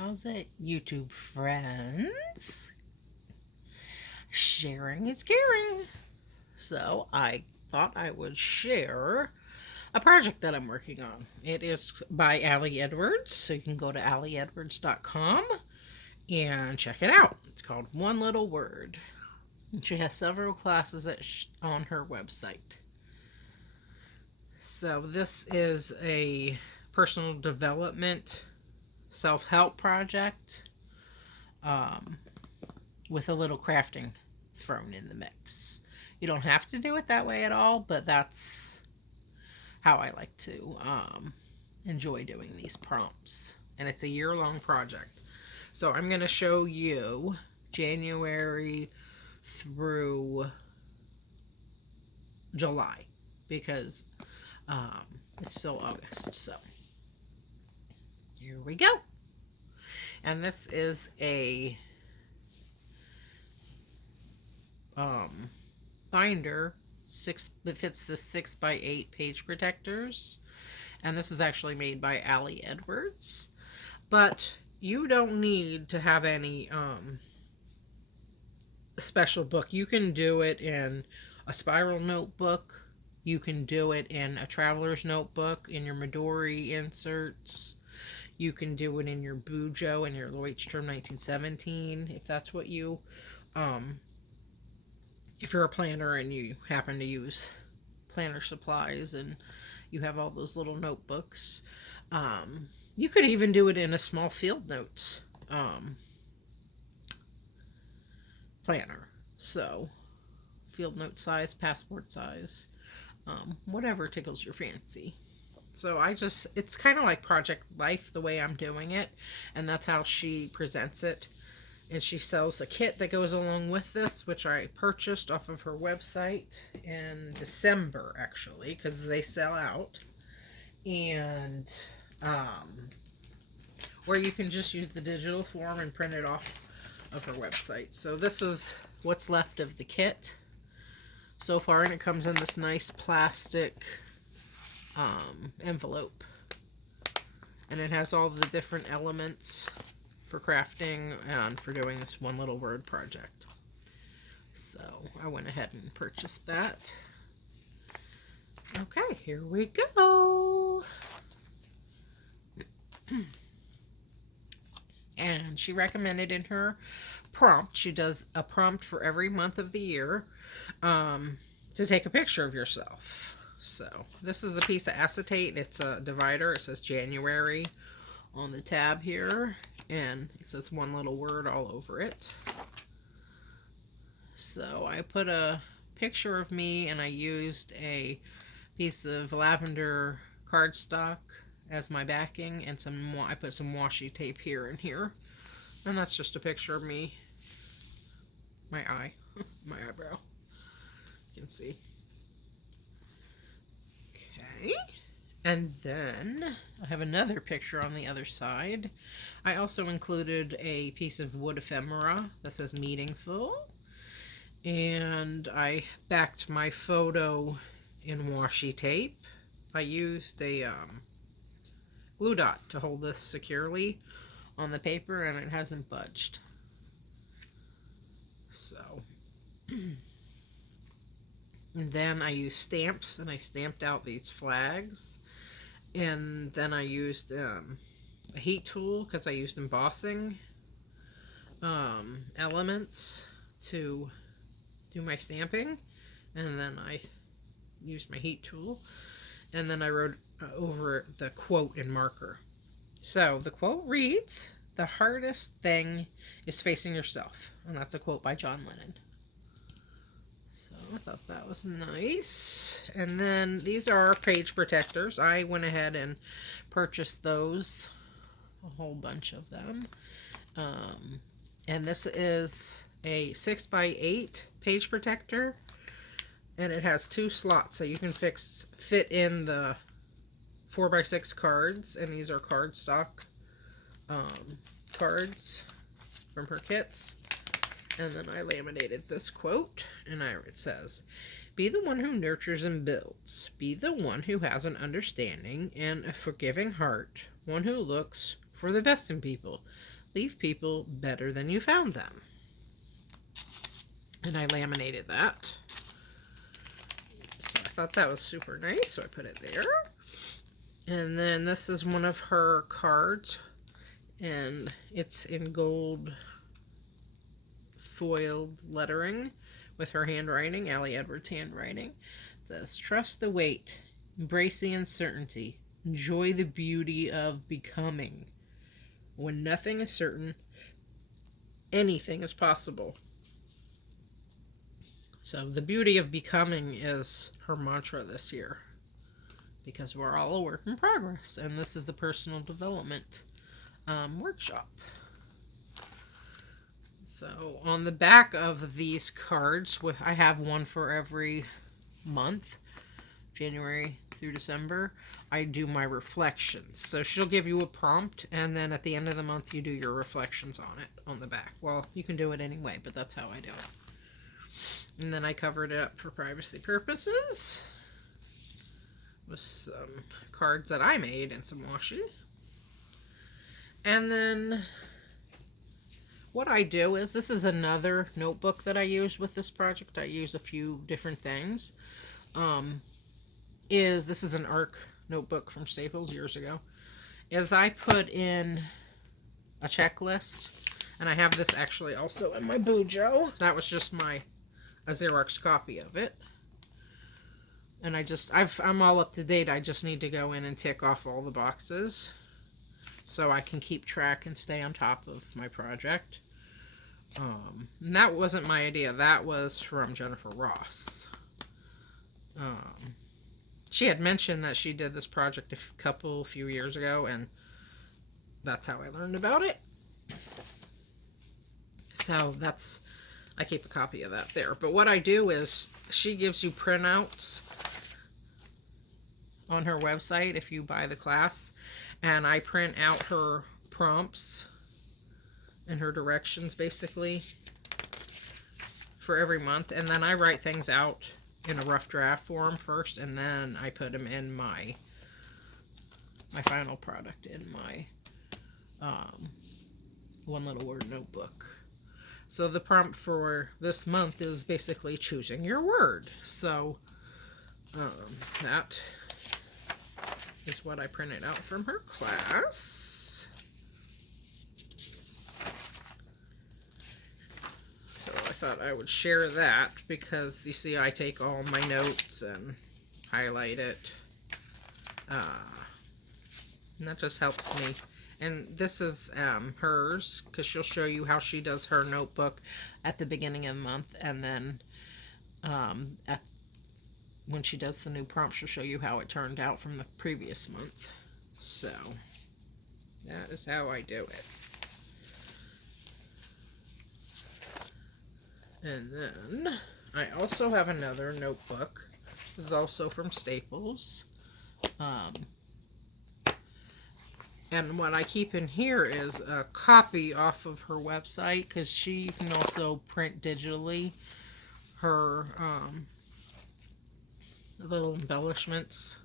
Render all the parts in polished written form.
How's it, YouTube friends? Sharing is caring. So I thought I would share a project that I'm working on. It is by Allie Edwards, so you can go to allieedwards.com and check it out. It's called One Little Word. And she has several classes on her website. So this is a personal development self-help project with a little crafting thrown in the mix. You don't have to do it that way at all, but that's how I like to enjoy doing these prompts. And it's a year-long project. So I'm going to show you January through July because it's still August. So here we go. And this is a binder. It fits the 6x8 page protectors. And this is actually made by Allie Edwards. But you don't need to have any special book. You can do it in a spiral notebook. You can do it in a traveler's notebook, in your Midori inserts. You can do it in your Bujo and your Leuchtturm 1917, if that's what you, if you're a planner and you happen to use planner supplies and you have all those little notebooks. You could even do it in a small field notes planner. So, field note size, passport size, whatever tickles your fancy. So it's kind of like Project Life the way I'm doing it, and that's how she presents it. And she sells a kit that goes along with this, which I purchased off of her website in December, actually, because they sell out. And where you can just use the digital form and print it off of her website. So this is what's left of the kit so far, and it comes in this nice plastic envelope, and it has all the different elements for crafting and for doing this one little word project. So I went ahead and purchased that. Okay, here we go. And she recommended in her prompt, she does a prompt for every month of the year, to take a picture of yourself. So this is a piece of acetate. It's a divider. It says January on the tab here, and it says one little word all over it. So I put a picture of me, and I used a piece of lavender cardstock as my backing, and I put some washi tape here and here, and that's just a picture of me, my eye, my eyebrow. You can see. Okay, and then I have another picture on the other side. I also included a piece of wood ephemera that says meaningful, and I backed my photo in washi tape. I used a glue dot to hold this securely on the paper, and it hasn't budged. So and then I used stamps, and I stamped out these flags. And then I used a heat tool because I used embossing elements to do my stamping. And then I used my heat tool. And then I wrote over the quote in marker. So the quote reads, "The hardest thing is facing yourself." And that's a quote by John Lennon. I thought that was nice. And then these are page protectors. I went ahead and purchased those, a whole bunch of them. And this is a 6x8 page protector, and it has 2 slots, so you can fit in the 4x6 cards, and these are cardstock cards from her kits. And then I laminated this quote, and it says, "Be the one who nurtures and builds. Be the one who has an understanding and a forgiving heart, one who looks for the best in people. Leave people better than you found them. And I laminated that. So I thought that was super nice, so I put it there. And then this is one of her cards, and it's in gold foiled lettering with her handwriting, Allie Edwards' handwriting. It says, "Trust the wait, embrace the uncertainty, enjoy the beauty of becoming. When nothing is certain, anything is possible." So the beauty of becoming is her mantra this year, because we're all a work in progress, and this is the personal development workshop. So on the back of these cards, I have one for every month, January through December. I do my reflections. So she'll give you a prompt, and then at the end of the month you do your reflections on it on the back. Well, you can do it anyway, but that's how I do it. And then I covered it up for privacy purposes with some cards that I made and some washi. And then what I do is, this is another notebook that I use with this project. I use a few different things. This is an ARC notebook from Staples years ago. I put in a checklist, and I have this actually also in my Bujo. That was just a Xerox copy of it. And I'm all up to date. I just need to go in and tick off all the boxes so I can keep track and stay on top of my project. And that wasn't my idea. That was from Jennifer Ross. She had mentioned that she did this project a few years ago, and that's how I learned about it. So I keep a copy of that there. But what I do is, she gives you printouts on her website if you buy the class, and I print out her prompts and her directions basically for every month, and then I write things out in a rough draft form first, and then I put them in my final product in my one little word notebook. So the prompt for this month is basically choosing your word. So that is what I printed out from her class. So I thought I would share that, because you see I take all my notes and highlight it. And that just helps me. And this is hers, because she'll show you how she does her notebook at the beginning of the month, and then when she does the new prompt, she'll show you how it turned out from the previous month. So that is how I do it. And then I also have another notebook. This is also from Staples. And what I keep in here is a copy off of her website, because she can also print digitally her little embellishments.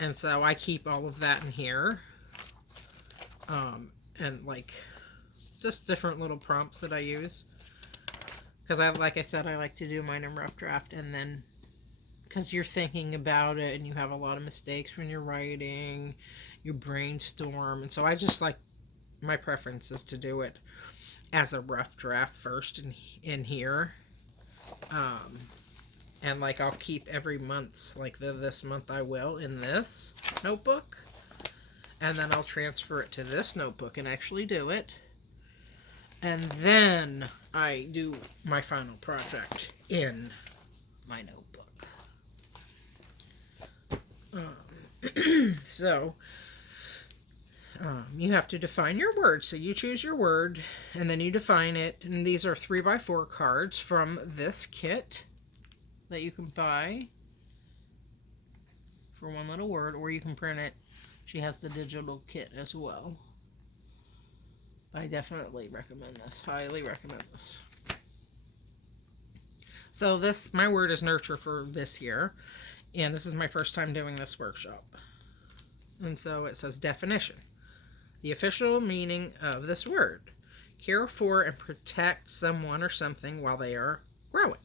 And so I keep all of that in here. And just different little prompts that I use. Because like I said, I like to do mine in rough draft, and then because you're thinking about it and you have a lot of mistakes when you're writing, you brainstorm, and so I just my preference is to do it as a rough draft first in here, and I'll keep every month, this month I will in this notebook, and then I'll transfer it to this notebook and actually do it. And then I do my final project in my notebook. So, you have to define your word. So you choose your word, and then you define it. And these are 3x4 cards from this kit that you can buy for one little word, or you can print it. She has the digital kit as well. I definitely recommend this. Highly recommend this. So my word is nurture for this year. And this is my first time doing this workshop. And so it says definition. The official meaning of this word: care for and protect someone or something while they are growing.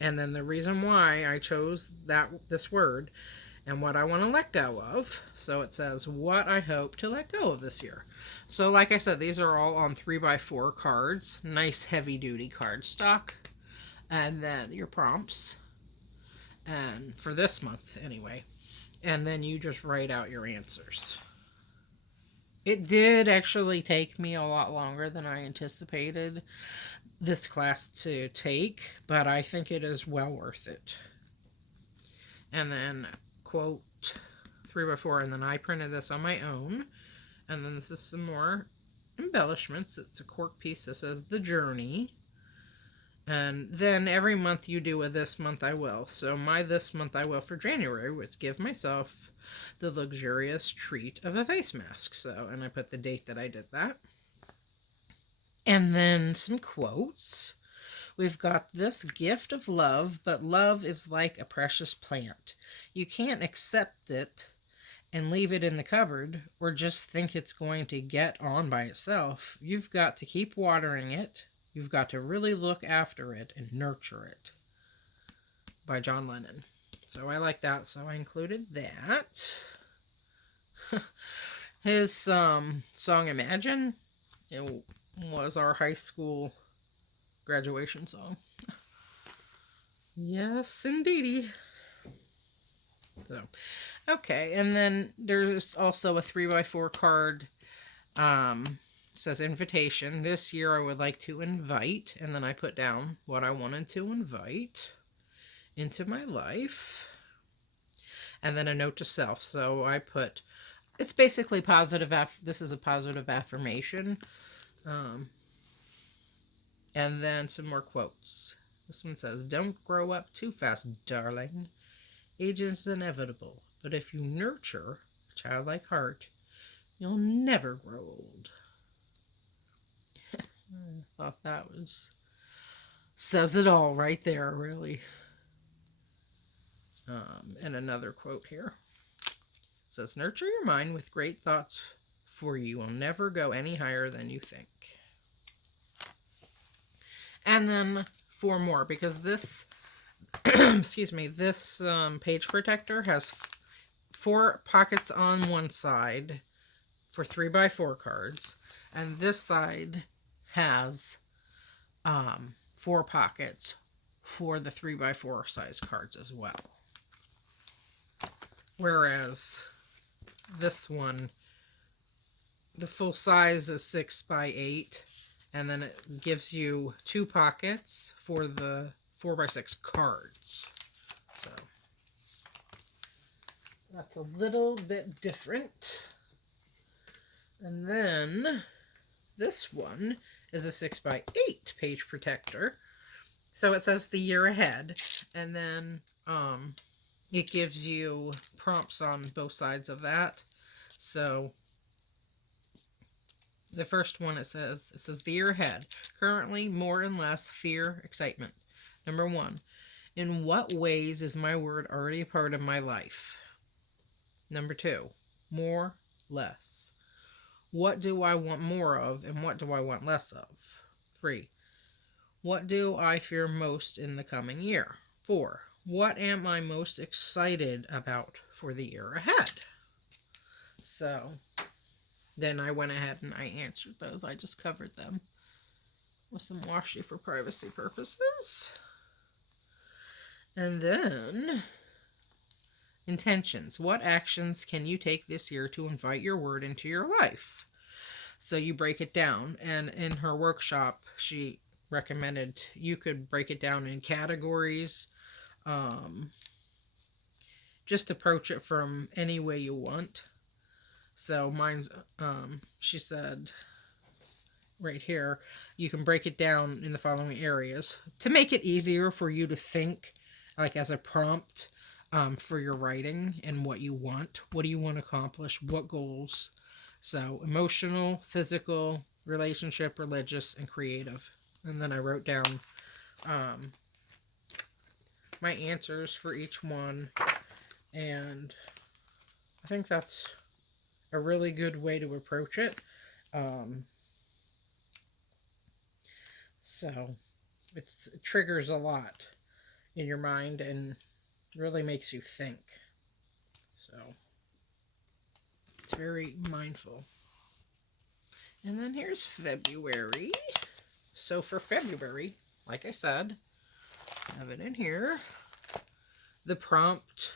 And then the reason why I chose this word and what I want to let go of. So it says what I hope to let go of this year. So like I said, these are all on 3x4 cards. Nice heavy duty cardstock. And then your prompts. And for this month anyway. And then you just write out your answers. It did actually take me a lot longer than I anticipated this class to take, but I think it is well worth it. And then quote 3x4, and then I printed this on my own. And then this is some more embellishments. It's a cork piece that says The Journey. And then every month you do a This Month I Will. So my This Month I Will for January was give myself the luxurious treat of a face mask. So, and I put the date that I did that. And then some quotes. We've got this gift of love, but love is like a precious plant. You can't accept it and leave it in the cupboard or just think it's going to get on by itself. You've got to keep watering it. You've got to really look after it and nurture it. By John Lennon. So I like that, so I included that. His song Imagine, it was our high school graduation song. Yes, indeedy. So, okay, and then there's also a 3x4 card. Says invitation. This year I would like to invite, and then I put down what I wanted to invite into my life. And then a note to self. So I put, it's basically positive. This is a positive affirmation. And then some more quotes. This one says, don't grow up too fast, darling. Age is inevitable, but if you nurture a childlike heart, you'll never grow old. I thought that says it all right there, really. And another quote here. It says, nurture your mind with great thoughts, for you will never go any higher than you think. And then 4 more, because this, excuse me, this page protector has 4 pockets on one side for 3x4 cards, and this side has 4 pockets for the 3x4 size cards as well. Whereas this one, the full size is 6x8, and then it gives you 2 pockets for the 4x6 cards. So that's a little bit different. And then this one is a 6x8 page protector. So it says the year ahead, and then it gives you prompts on both sides of that. So the first one, it says the year ahead. Currently, more and less, fear, excitement. Number 1, in what ways is my word already a part of my life? Number 2, more, less. What do I want more of, and what do I want less of? 3, what do I fear most in the coming year? 4, what am I most excited about for the year ahead? So then I went ahead and I answered those. I just covered them with some washi for privacy purposes. And then intentions. What actions can you take this year to invite your word into your life? So you break it down. And in her workshop, she recommended you could break it down in categories. Just approach it from any way you want. So mine's, she said right here, you can break it down in the following areas to make it easier for you to think, like as a prompt for your writing and what you want. What do you want to accomplish? What goals? So emotional, physical, relationship, religious, and creative. And then I wrote down my answers for each one. And I think that's a really good way to approach it. Um, so it triggers a lot in your mind and really makes you think. So it's very mindful. And then here's February. So for February, like I said, I have it in here. The prompt,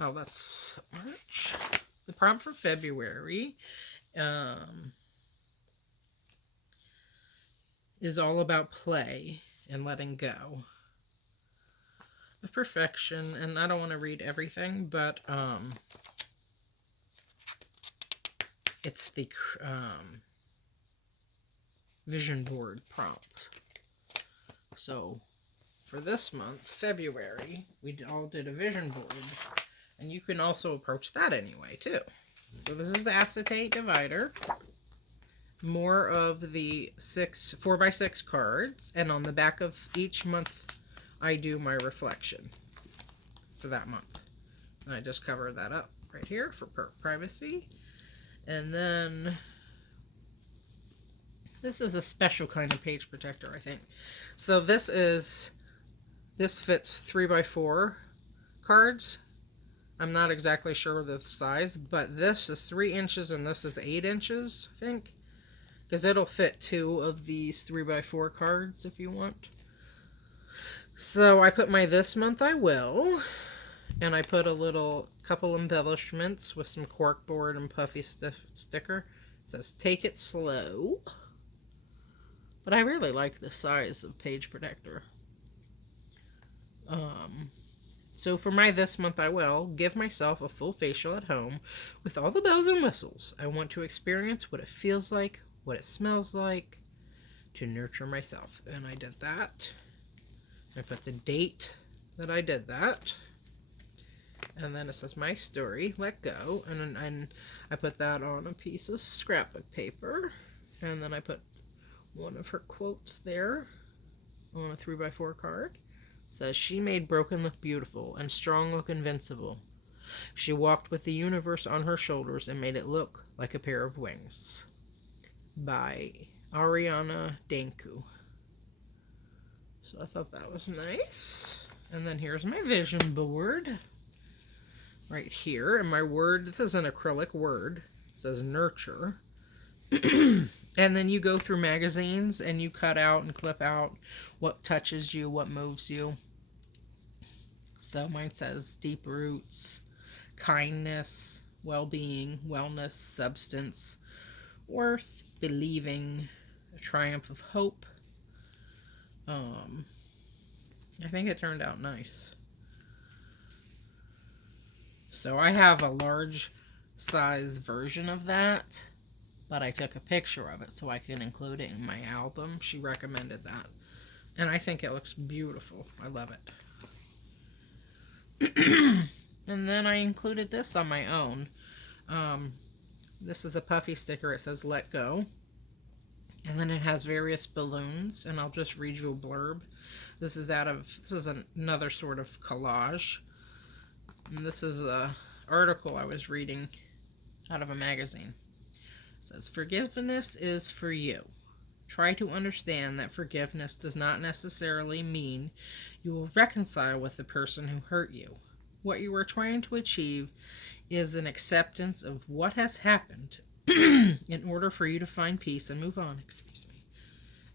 oh, that's March. The prompt for February is all about play and letting go of perfection. And I don't want to read everything, but it's the vision board prompt. So for this month, February, we all did a vision board, and you can also approach that anyway too. So this is the acetate divider, more of the 4x6 cards, and on the back of each month I do my reflection for that month. And I just cover that up right here for privacy. And then this is a special kind of page protector, I think. So this fits 3x4 cards. I'm not exactly sure the size, but this is 3 inches and this is 8 inches, I think. Because it'll fit 2 of these 3x4 cards if you want. So I put my This Month I Will, and I put a couple embellishments with some corkboard and puffy sticker. It says, "Take it slow." But I really like the size of page protector. So for my This Month I Will, give myself a full facial at home with all the bells and whistles. I want to experience what it feels like, what it smells like, to nurture myself. And I did that. I put the date that I did that. And then it says my story, let go. And I put that on a piece of scrapbook paper. And then I put one of her quotes there on a 3x4 card. It says, "She made broken look beautiful and strong look invincible. She walked with the universe on her shoulders and made it look like a pair of wings." By Ariana Danku. So I thought that was nice. And then here's my vision board. Right here. And my word, this is an acrylic word. It says nurture. And then you go through magazines and you cut out and clip out what touches you, what moves you. So mine says deep roots, kindness, well-being, wellness, substance, worth, believing, a triumph of hope. I think it turned out nice. So I have a large size version of that, but I took a picture of it so I can include it in my album. She recommended that. And I think it looks beautiful. I love it. And then I included this on my own. This is a puffy sticker. It says let go. And then it has various balloons. And I'll just read you a blurb. This is another sort of collage. And this is an article I was reading out of a magazine. It says, "Forgiveness is for you. Try to understand that forgiveness does not necessarily mean you will reconcile with the person who hurt you. What you are trying to achieve is an acceptance of what has happened in order for you to find peace and move on." Excuse me.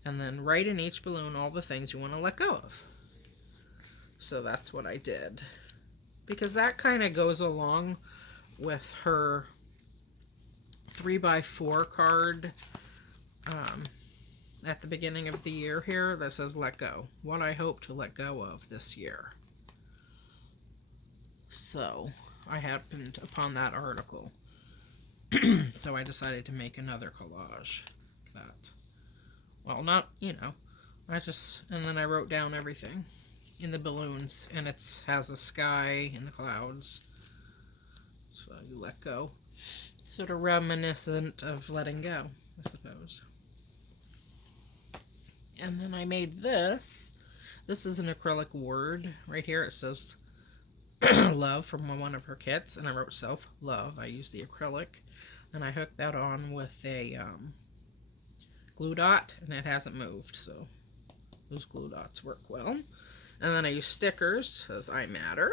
And then write in each balloon all the things you want to let go of. So that's what I did. Because that kind of goes along with her 3x4 card at the beginning of the year here that says let go. What I hope to let go of this year. So I happened upon that article. So I decided to make another collage. And then I wrote down everything in the balloons, and it has a sky and the clouds. So you let go. Sort of reminiscent of letting go, I suppose. And then I made this. This is an acrylic word. Right here it says love from one of her kits, and I wrote self-love. I used the acrylic, and I hooked that on with a glue dot, and it hasn't moved, so those glue dots work well. And then I used stickers, as I matter.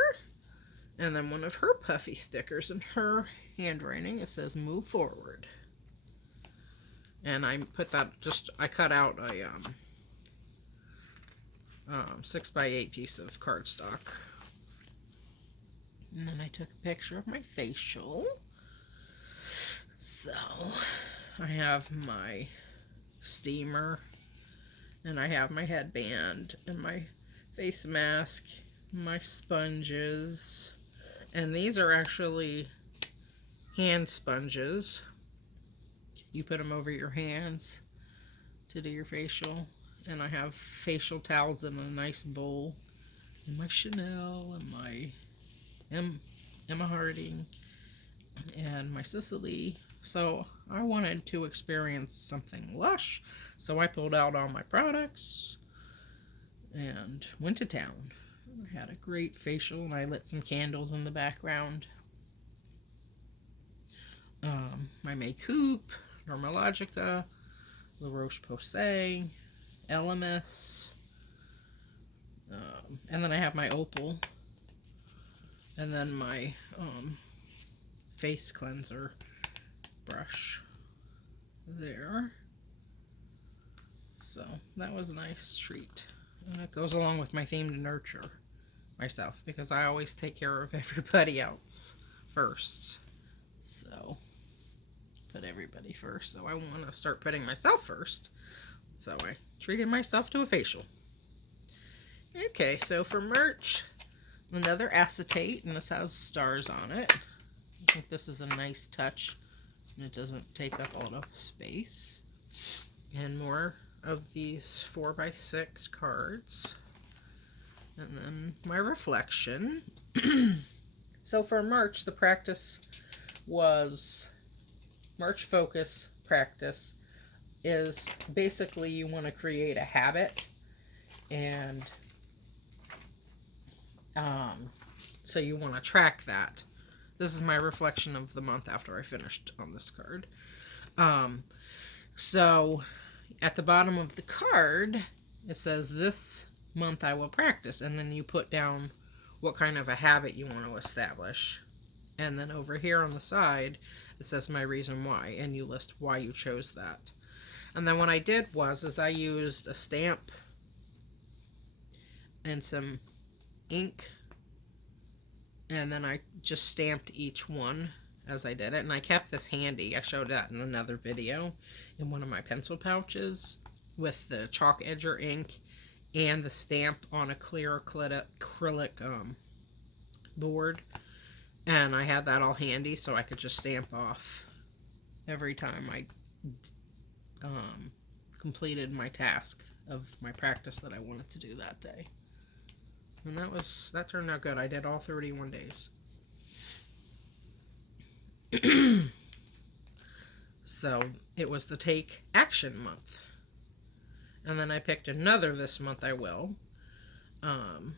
And then one of her puffy stickers in her handwriting, it says move forward. And I put that, I cut out a 6x8 piece of cardstock. And then I took a picture of my facial. So I have my steamer, and I have my headband, and my face mask, my sponges, and these are actually hand sponges. You put them over your hands to do your facial, and I have facial towels in a nice bowl, and my Chanel, and my Emma Harding, and my Sicily. So I wanted to experience something lush, so I pulled out all my products and went to town. I had a great facial, and I lit some candles in the background. My Makeup, Dermalogica, La Roche-Posay, Elemis, and then I have my Opal, and then my face cleanser brush there. So that was a nice treat. And it goes along with my theme to nurture myself, because I always take care of everybody else first. So put everybody first. So I want to start putting myself first. So I treated myself to a facial. Okay, so for merch, another acetate, and this has stars on it. I think this is a nice touch, and it doesn't take up a lot of space. And more of these 4x6 cards. And then my reflection. So for merch, the practice was, merch focus practice is basically you want to create a habit, and so you want to track that. This is my reflection of the month after I finished on this card. So at the bottom of the card, it says, this month I will practice. And then you put down what kind of a habit you want to establish. And then over here on the side, it says my reason why. And you list why you chose that. And then what I did was I used a stamp and some ink. And then I just stamped each one as I did it. And I kept this handy. I showed that in another video, in one of my pencil pouches, with the chalk edger ink and the stamp on a clear acrylic board. And I had that all handy, so I could just stamp off every time I completed my task of my practice that I wanted to do that day. And that turned out good. I did all 31 days. So it was the Take Action month. And then I picked another this month I will. And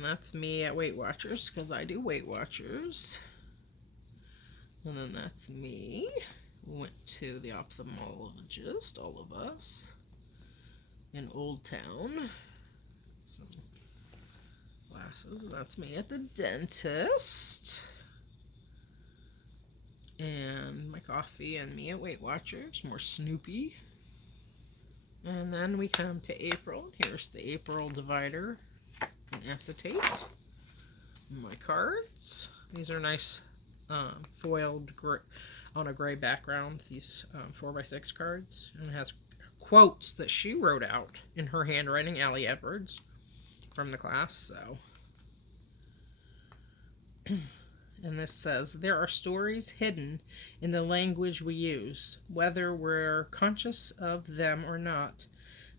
that's me at Weight Watchers, because I do Weight Watchers. And then that's me. We went to the ophthalmologist, all of us, in Old Town. Some glasses. That's me at the dentist. And my coffee, and me at Weight Watchers. More Snoopy. And then we come to April. Here's the April divider and acetate. My cards. These are nice foiled on a gray background. These 4x6 cards. And it has quotes that she wrote out in her handwriting, Allie Edwards, from the class. So, and this says, there are stories hidden in the language we use. Whether we're conscious of them or not,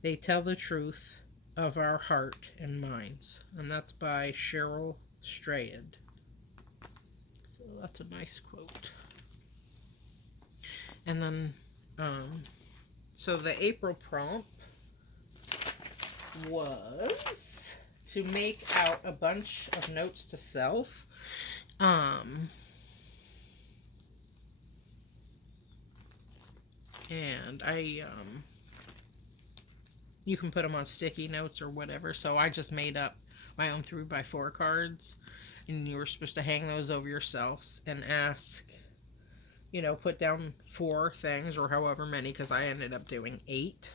they tell the truth of our heart and minds. And that's by Cheryl Strayed. So that's a nice quote. And then, so the April prompt was to make out a bunch of notes to self. And you can put them on sticky notes or whatever. So I just made up my own 3x4 cards, and you were supposed to hang those over yourselves and ask, put down 4 things or however many, because I ended up doing 8.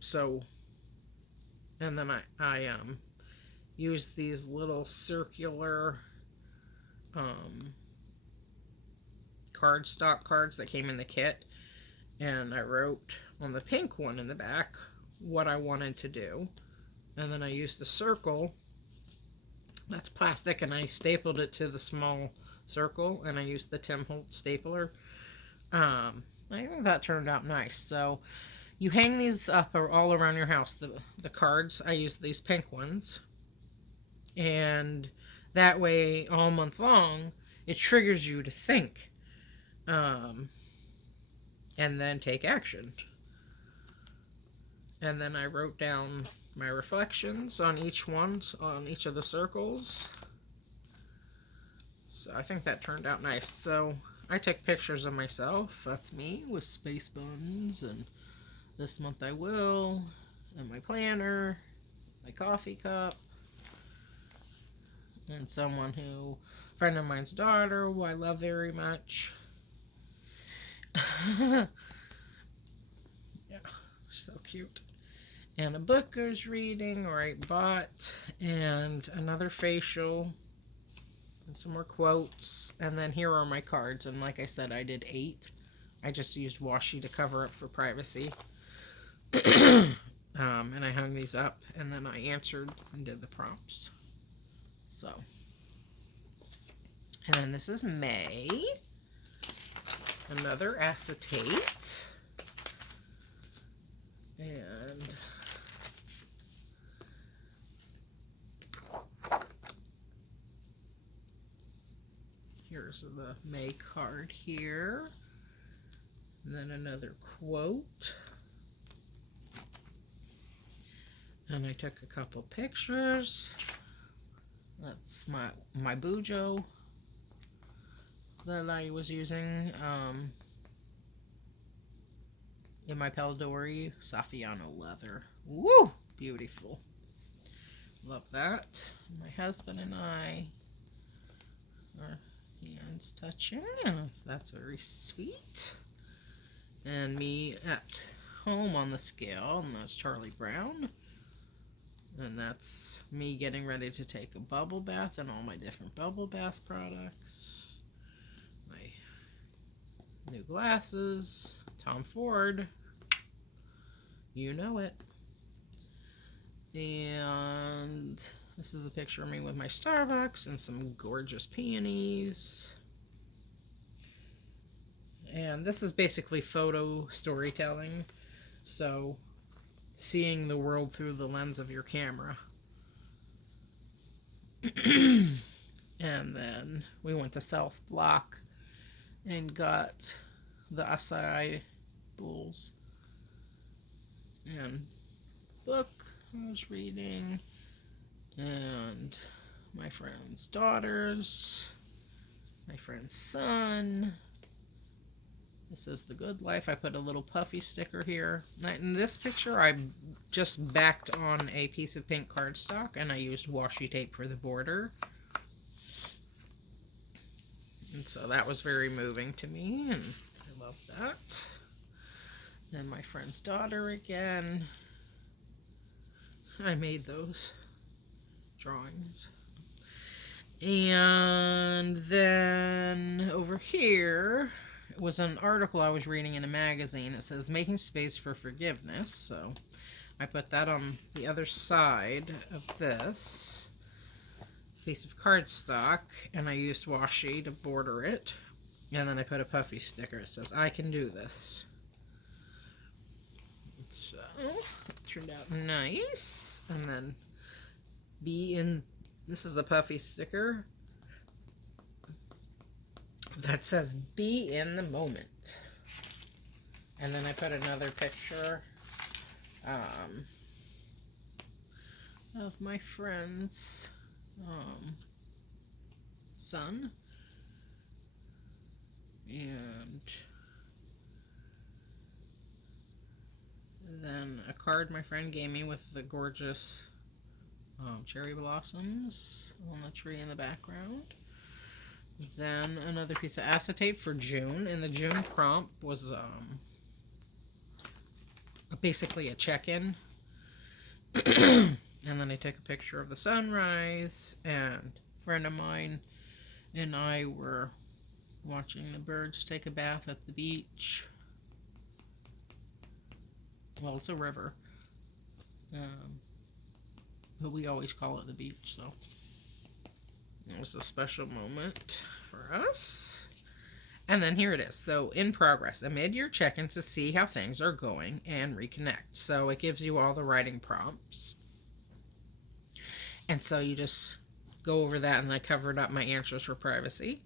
So, and then I used these little circular cardstock cards that came in the kit, and I wrote on the pink one in the back what I wanted to do, and then I used the circle that's plastic, and I stapled it to the small circle, and I used the Tim Holtz stapler. I think that turned out nice. So you hang these up all around your house, the cards. I used these pink ones, and that way all month long it triggers you to think, and then take action. And then I wrote down my reflections on each of the circles. So I think that turned out nice. So I took pictures of myself. That's me with space buns, and this month I will, and my planner, my coffee cup, and a friend of mine's daughter, who I love very much. Yeah, so cute. And a book I was reading, or I bought, and another facial, and some more quotes, and then here are my cards. And like I said, I did 8. I just used washi to cover up for privacy. And I hung these up, and then I answered and did the prompts. So, and then this is May. Another acetate. And here's the May card here. And then another quote. And I took a couple pictures. That's my Bujo that I was using in my Peldori Saffiano leather. Woo! Beautiful. Love that. My husband and I, our hands touching. That's very sweet. And me at home on the scale, and that's Charlie Brown. And that's me getting ready to take a bubble bath and all my different bubble bath products. My new glasses, Tom Ford. You know it. And this is a picture of me with my Starbucks and some gorgeous peonies. And this is basically photo storytelling. So, seeing the world through the lens of your camera. And then we went to South Block and got the acai bowls and book I was reading, and my friend's daughters, my friend's son. This is The Good Life. I put a little puffy sticker here. In this picture, I just backed on a piece of pink cardstock, and I used washi tape for the border. And so that was very moving to me, and I love that. Then my friend's daughter again. I made those drawings. And then over here was an article I was reading in a magazine. It says making space for forgiveness. So I put that on the other side of this piece of cardstock, and I used washi to border it. And then I put a puffy sticker. It says, I can do this. So it turned out nice. And then this is a puffy sticker that says be in the moment. And then I put another picture of my friend's son. And then a card my friend gave me with the gorgeous cherry blossoms on the tree in the background. Then another piece of acetate for June, and the June prompt was basically a check-in. And then I took a picture of the sunrise, and a friend of mine and I were watching the birds take a bath at the beach. Well, it's a river, but we always call it the beach, so it was a special moment for us. And then here it is. So, in progress, amid your check-in to see how things are going and reconnect. So, it gives you all the writing prompts. And so, you just go over that, and I covered up my answers for privacy.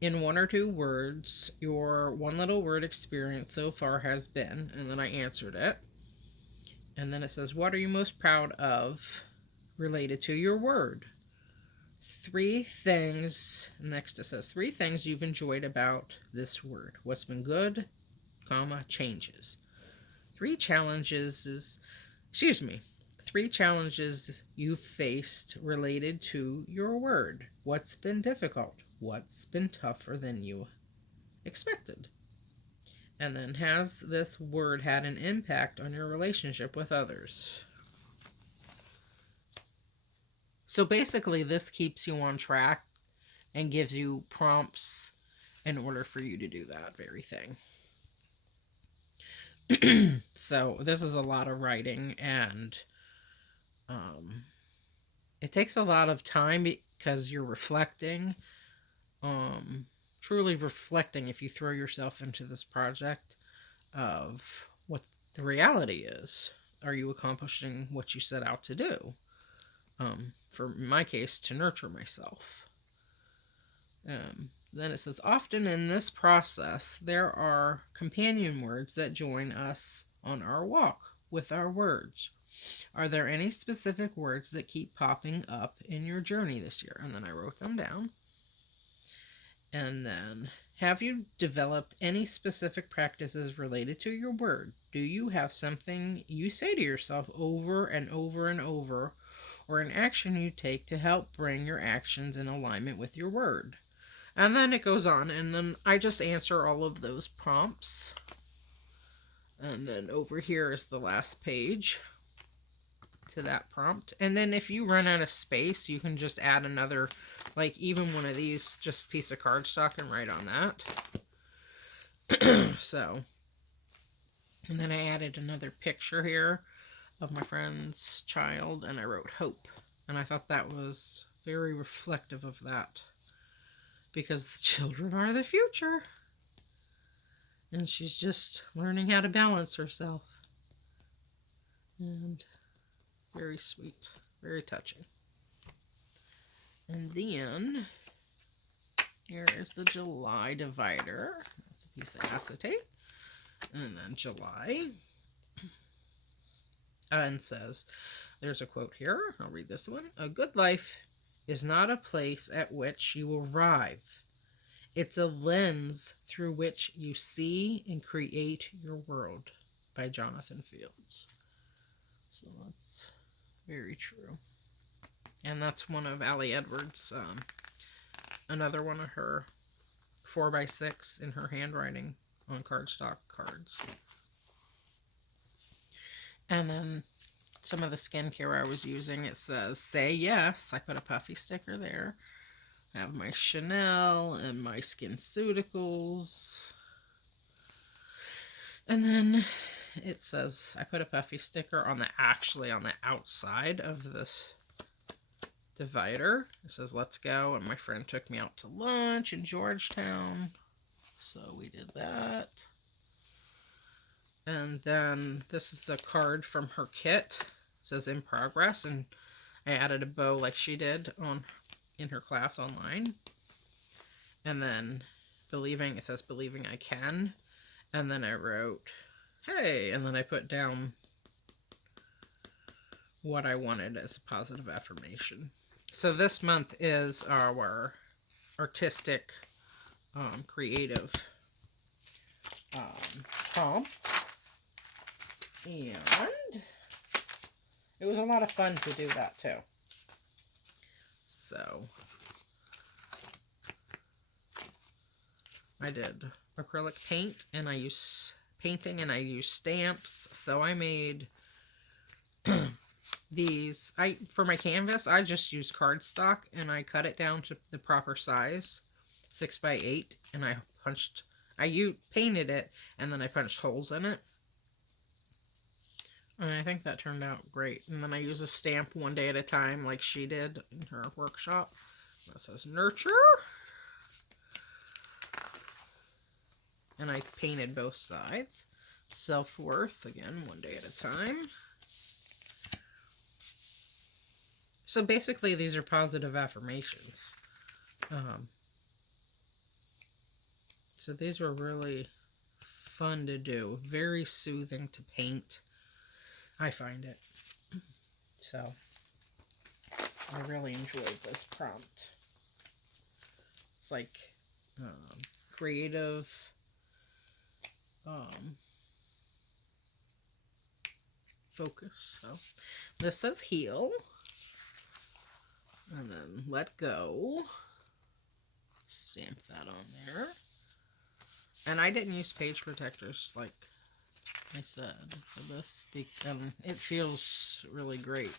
In 1 or 2 words, your one little word experience so far has been, and then I answered it. And then it says, what are you most proud of related to your word? 3 things, next it says 3 things you've enjoyed about this word. What's been good, comma, changes. 3 challenges you've faced related to your word. What's been difficult? What's been tougher than you expected? And then, has this word had an impact on your relationship with others? So basically, this keeps you on track and gives you prompts in order for you to do that very thing. So this is a lot of writing, and it takes a lot of time because you're reflecting, truly reflecting if you throw yourself into this project of what the reality is. Are you accomplishing what you set out to do? For my case, to nurture myself. Then it says, often in this process, there are companion words that join us on our walk with our words. Are there any specific words that keep popping up in your journey this year? And then I wrote them down. And then, have you developed any specific practices related to your word? Do you have something you say to yourself over and over and over, or an action you take to help bring your actions in alignment with your word? And then it goes on, and then I just answer all of those prompts. And then over here is the last page to that prompt. And then if you run out of space, you can just add another, like even one of these, just a piece of cardstock, and write on that. So, and then I added another picture here of my friend's child, and I wrote hope. And I thought that was very reflective of that, because children are the future. And she's just learning how to balance herself. And very sweet, very touching. And then here is the July divider. That's a piece of acetate. And then July. And says, there's a quote here. I'll read this one. A good life is not a place at which you arrive. It's a lens through which you see and create your world, by Jonathan Fields. So that's very true. And that's one of Allie Edwards, another one of her 4x6 in her handwriting on cardstock cards. And then some of the skincare I was using, it says, say yes. I put a puffy sticker there. I have my Chanel and my SkinCeuticals. And then it says, I put a puffy sticker on the outside of this divider. It says, let's go. And my friend took me out to lunch in Georgetown. So we did that. And then this is a card from her kit. It says in progress. And I added a bow like she did in her class online. And then believing, it says believing I can. And then I wrote, hey, and then I put down what I wanted as a positive affirmation. So this month is our artistic, creative prompt. And it was a lot of fun to do that too. So I did acrylic paint, and I use painting, and I use stamps. So I made these. For my canvas, I just used cardstock, and I cut it down to the proper size, 6x8, and I painted it, and then I punched holes in it. And I think that turned out great. And then I use a stamp one day at a time, like she did in her workshop. That says nurture. And I painted both sides. Self-worth, again, one day at a time. So basically, these are positive affirmations. So these were really fun to do. Very soothing to paint. I find it. So I really enjoyed this prompt. It's like creative, focus. So this says heal, and then let go. Stamp that on there. And I didn't use page protectors like I said for this, and it feels really great.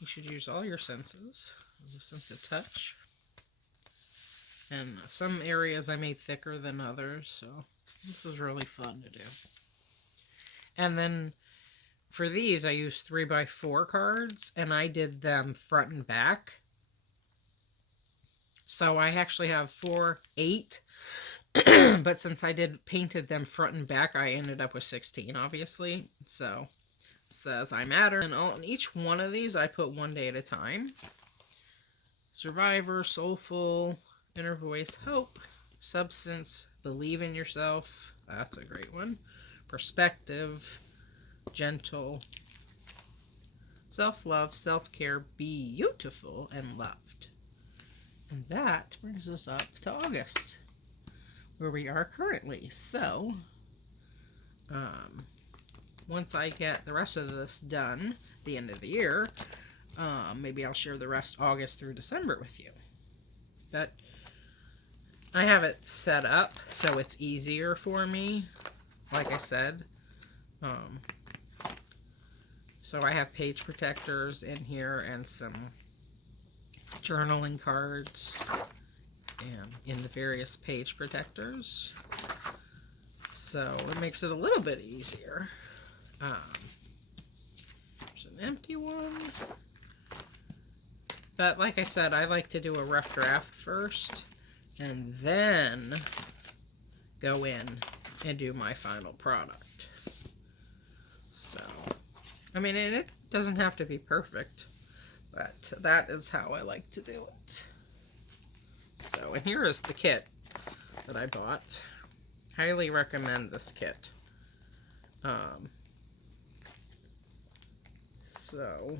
You should use all your senses. The sense of touch. And some areas I made thicker than others, so this was really fun to do. And then for these, I used 3x4 cards, and I did them front and back. So I actually have 8. But since I painted them front and back, I ended up with 16, obviously. So it says I matter. And on each one of these, I put one day at a time. Survivor, soulful, inner voice, hope, substance, believe in yourself. That's a great one. Perspective, gentle, self-love, self-care, beautiful, and loved. And that brings us up to August, where we are currently. So, once I get the rest of this done at the end of the year, maybe I'll share the rest August through December with you. But I have it set up so it's easier for me, like I said. So I have page protectors in here and some journaling cards and in the various page protectors. So it makes it a little bit easier. There's an empty one. But like I said, I like to do a rough draft first and then go in and do my final product. So, I mean, and it doesn't have to be perfect, but that is how I like to do it. So, and here is the kit that I bought. Highly recommend this kit. So,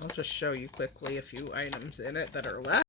I'll just show you quickly a few items in it that are left.